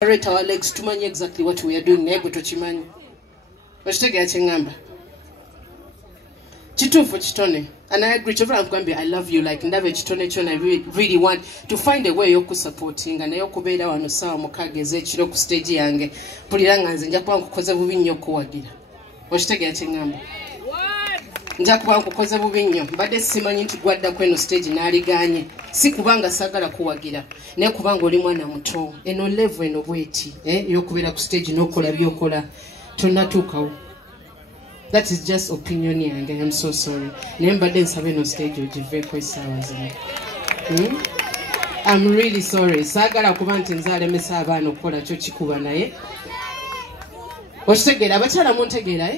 Right our legs to manage exactly what we are doing. Nego to chimanyi. Washitege achengamba. Chitufu chitone. And I agree. I love you. Like ndave chitone chone. I really want to find a way yoku supporting. And yoku beda wano sawa mukageze chiro ku stage yange. Puliranga nze njakuba nkukoze bubi nnyo kuwagira. Washitege achengamba. Njakuba nkukoze bubi nnyo. Mbadde simanyi nti gwadda kweno stage naliganye. Si kubanga sagala kuwagira. Naye kubanga oli mwana muto. Eno level eno bweti. Yokubeera ku stage n'okola byokola. Tonnatuukawo. That is just opinion yange. I'm so sorry. Naye mbadde nsaba eno stage ogiveeko essaawa zino. I'm really sorry. Saagala kuba nti nze alemesa abaana okukola kyo kikuba naye. Okitegeera abakyala muntegeera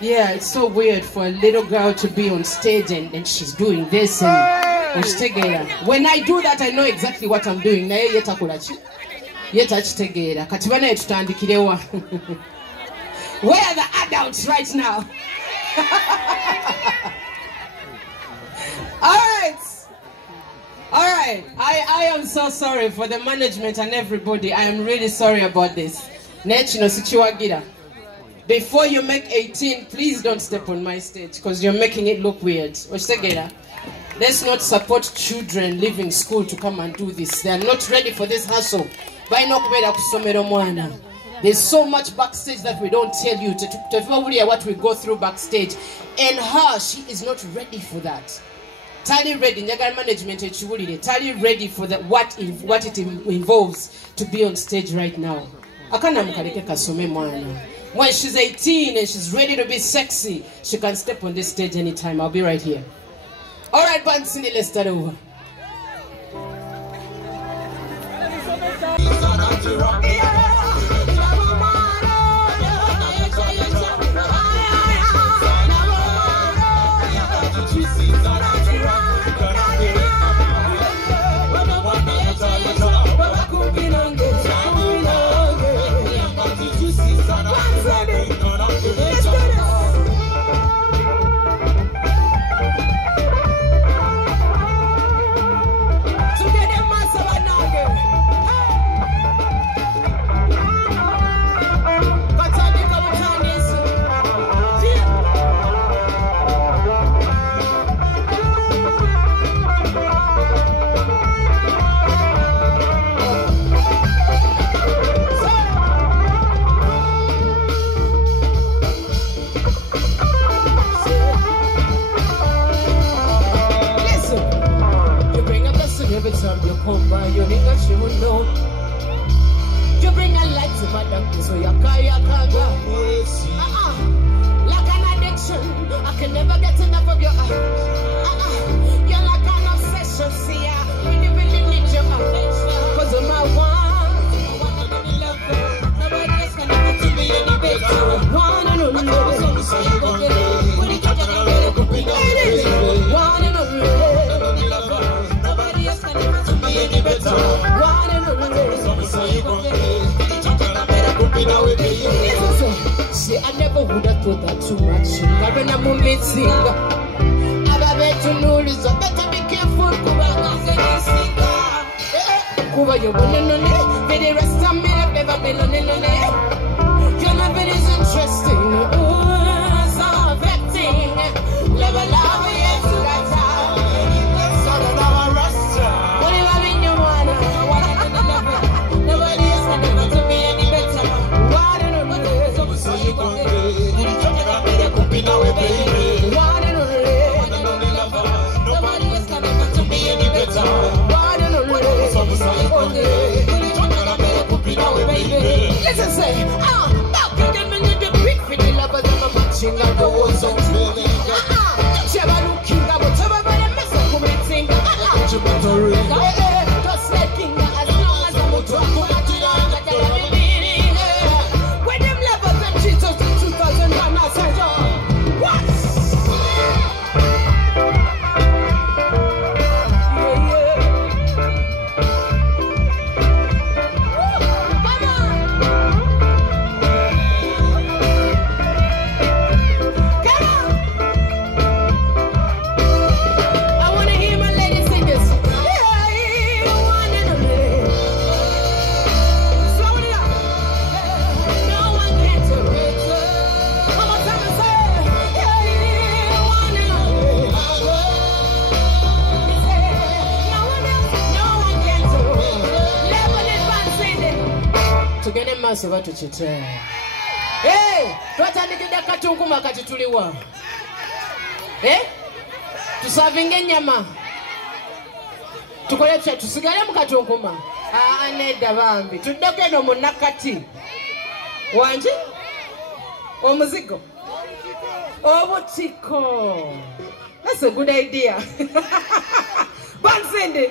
Yeah, it's so weird for a little girl to be on stage and she's doing this and when I do that I know exactly what I'm doing. Naye yetakola ki? Yetakitegeera. Kati banaye tutandikirewa. Where are the adults right now? All right. I am so sorry for the management and everybody. I am really sorry about this. Nechino sichiwagira. Before you make 18, please don't step on my stage because you're making it look weird. Let's not support children leaving school to come and do this. They are not ready for this hustle. There's so much backstage that we don't tell you. What we go through backstage. And her, she is not ready for that. Tali ready, nyaga management tali ready for what it involves to be on stage right now. Akana mukaleke kasome mwana. When she's 18 and she's ready to be sexy, she can step on this stage anytime. I'll be right here. All right, Bansini, let's start over. You come by, you nigga, she will know. You bring a light to my doctor, so you can't go. Like an addiction, I can never get enough of your you're like an obsession, see ya. Really, really need your affection. Cause of my one, nobody else can ever to me any better. One and only, one and only. See, I never would have thought that too much. I'm a moment singer. I bet you know this. I better be careful. Kuba you want to the rest of me I've never been on it. Your love is interesting. So affecting. Never love yet to that time. So that I'm a roster. What do I mean you wanna? Nobody else can ever to be any better. Why don't you know? So you can be. Why don't you know? Nobody else can ever to be any better. Why don't you know? Let's just say tugende maaso batukite twatandikidde katunkuma kati tuliwa tusavinga ennyama tukole tutya tusigale mu katunkuma nedda bambi tuddeko eno mu nakati wangi omuzigo obutiko. That's a good idea. Bansende.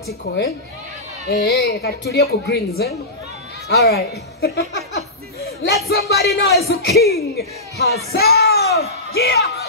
vertical, eh? Katulia ku greens, eh? All right. Let somebody know it's the king herself. Yeah.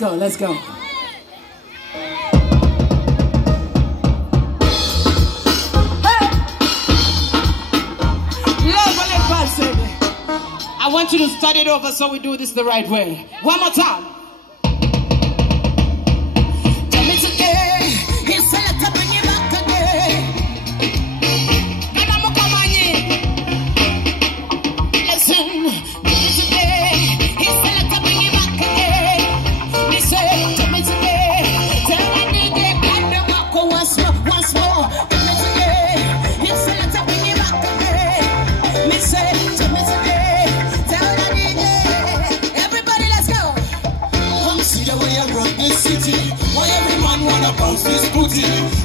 Let's go. I want you to start it over so we do this the right way. One more time.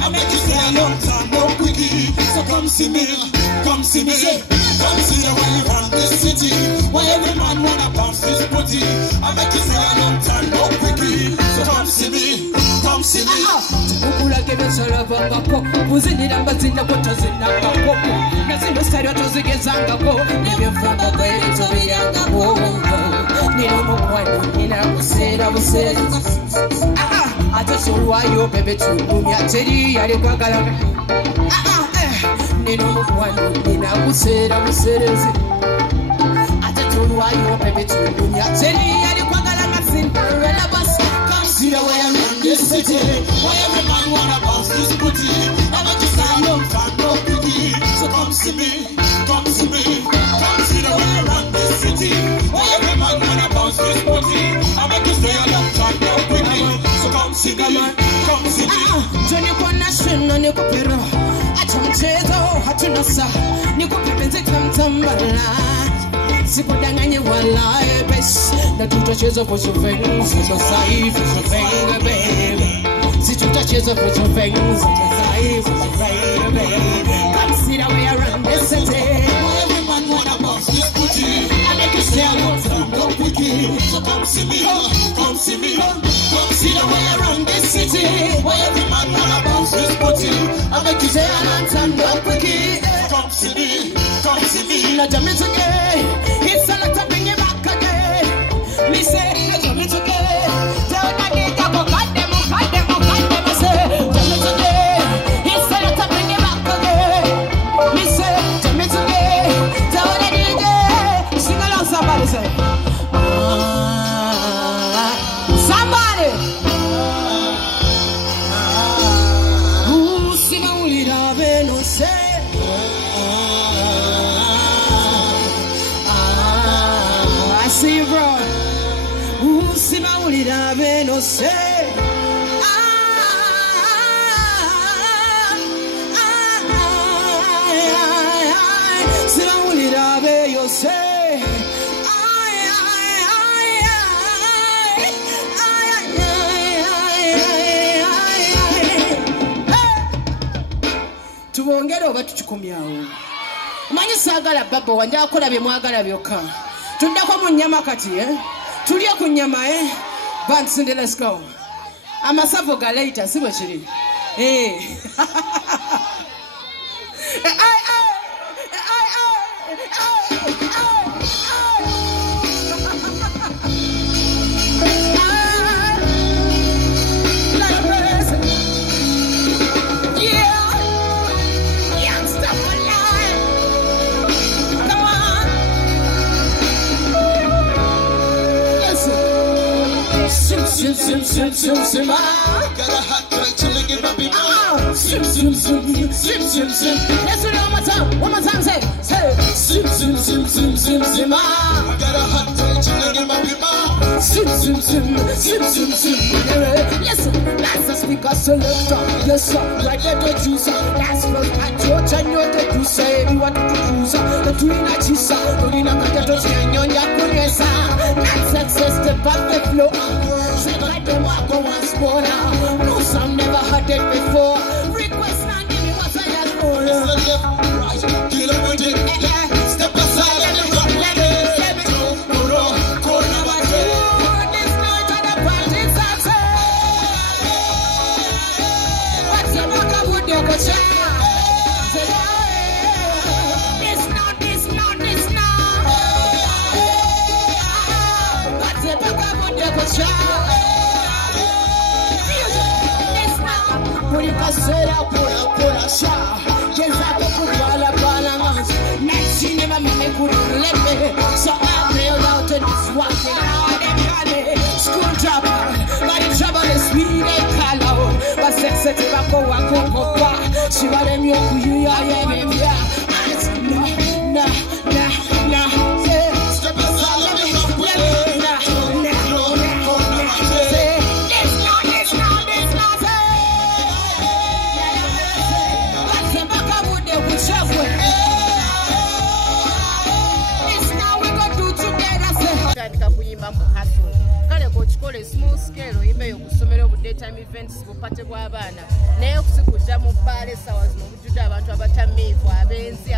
I make you stay a long time, no quickie. So come see me, come see me. Come see the way you run this city. Why every man wanna bounce this booty? I make you stay a long time, no quickie. So come see me, come see me. Ukula kebe salava ngako Muzinira mbazinda kotazinda ngako Nazindo stari watozigezanga ko Nibyo mfamba kweli tobi yanga ko nina mukwano nina buseera buseerezi ate solwayo bebe tulumya teri yali kwagala nina mukwano nina buseera buseerezi ate tolwayo bebe tulumya teri yali kwagala nga Cinderella bus. See the way I run this city, why every man wanna bounce this booty. I make you stand up, quickly. So come see me, come see me. Come see the way I run this city, why every man wanna bounce this booty. I make you stay along, stand up quickly. So come see me, come see me. Johnny Connection, Nico Pero, Atamchezo, Hatunasa, Nico Pepente Tambala. Sikudanganye walaye bes na tutacheza for your things so safe for your thing baby si tutacheza for your things so safe for your thing baby come see the way around this city Every man wanna bounce this booty I make you stay alone so quickly so come see me come see me come see the way around this city why every man wanna bounce this booty I make you stay alone so quickly come see me come see me na jamii today it's a lot of bring it back again me say na jamii today tell na nigga go cut them I say jamii today it's a lot of bring it back again me say jamii today tell na nigga sing along somebody say somebody who sing a ulira beno say see bro usima ulira beno say sima ulira be yo say tuwongere oba tukikumyawo manyi sagala babo wanja akola bye mwagala byokka Tundako mu nyama kati tulia ku nyama Bansinde let's go amasavo ga later sibo kiri Sim, got a hot girl chilling in my big mouth. Sim. Let's do it one more time, say. Sim. I got a hot girl chilling in my big mouth. Sim. Listen, that's the speaker selector. Yes, sir, right there the juicer. That's first at your time, you're the cruiser. You want to cruiser, the Tulina Chisa, Tulina Katatos, and Yakunesa. That's success, the back the flow. Say, like the Wako once more now. No, some never heard it before. Request not give me what I have for you. Right, kill it with it. Step aside and let me so I bailed out and it's walking out and school dropper, but the trouble is we they call out. But sex it go she want them you baby. Nah. Step aside, let me small scale oyimbe yokusomera obu daytime events bupate bwa baana naye okusikujja mu baale sawa zino obujjudde abantu abatamiivu abenzi